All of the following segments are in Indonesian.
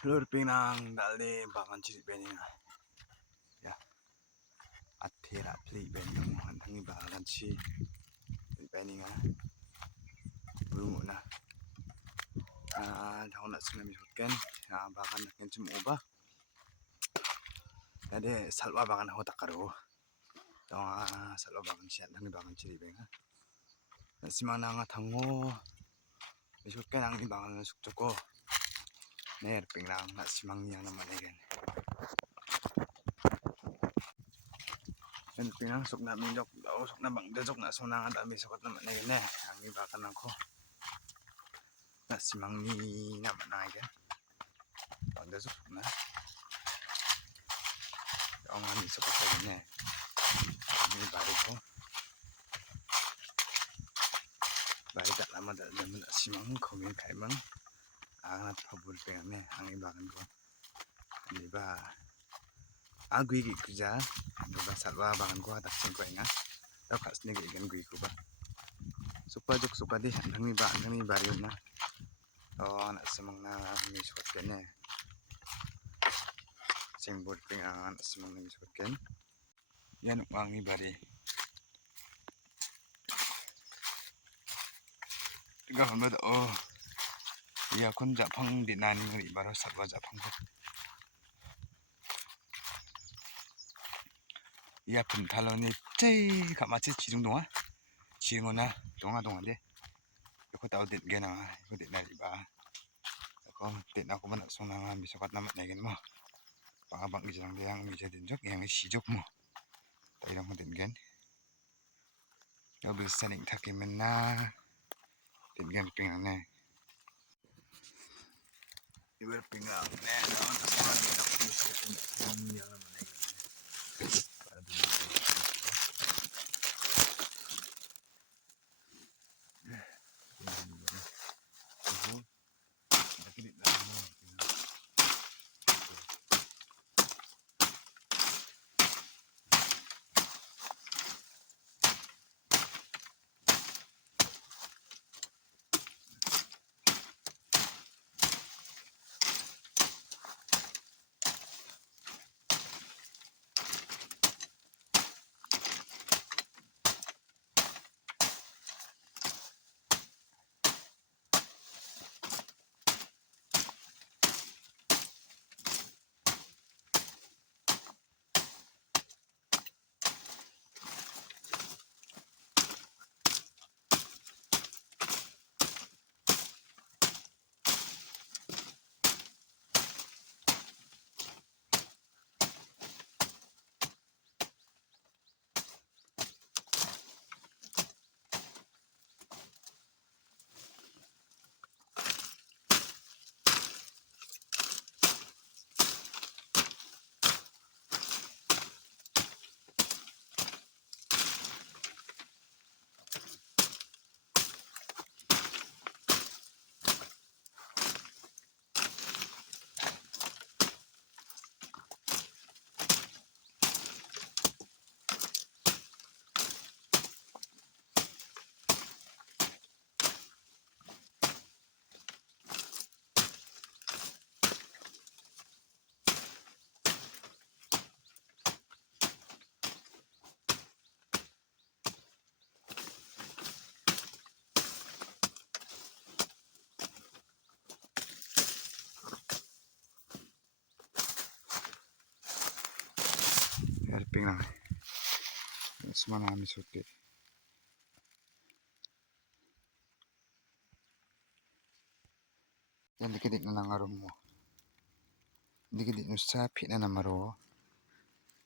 Lur pinang dali bakan ciri beninga ya atera pli benung hantangi bakan ci beninga belum na daun nak senam isutken bakan naken cem ubah jadi salwa bakan ho takaro dong salwa bakan ci hantangi bakan ciri benga simana nga tango isutken angni bakan sukjoko ner pingrang nak simangnya nama legen dan pinang sok na minjok daw sok na bang dejok na sonangan dami sokot na legen ne angni bakan ako nak simangni nama legen bang dejok na dong angni sokot legen ne ini baru ko baru tak lama tak lama nak simang komen kaimang angat pabul pengen ne angni bakan ko ini ba agui gi kuja ba salwa bakan ko tak sing ko inga tau khas ne gi gan gui ko ba suka jok suka di hangi baru na oh nak simang na mi sokot ken ne sing bol pengen simang na mi sokot ken yan wangi bari tiga hambat oh iya kun japang di nani ngeri baru salwa japang ko iya pentaloni cei kak macet cirung donga cirungona donga deh aku tahu dit gena aku dit nari ba aku dit aku mana sonanga bisa kat nama negen mo bang bijang yang bisa dinjok yang sijok mo tahu yang dit gen aku bisa ning takimena dit gen pingan ne ibu pingan ne daun asal kita bisa pingan yang nama negen pingang semana mi suti yan dikit na nangarom mo dikit nusa pina namaro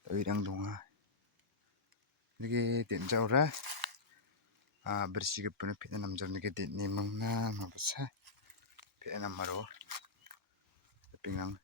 tawirang donga dikit jaura bersih puna pina namjam dikit ni mangna mabasa pina namaro pingang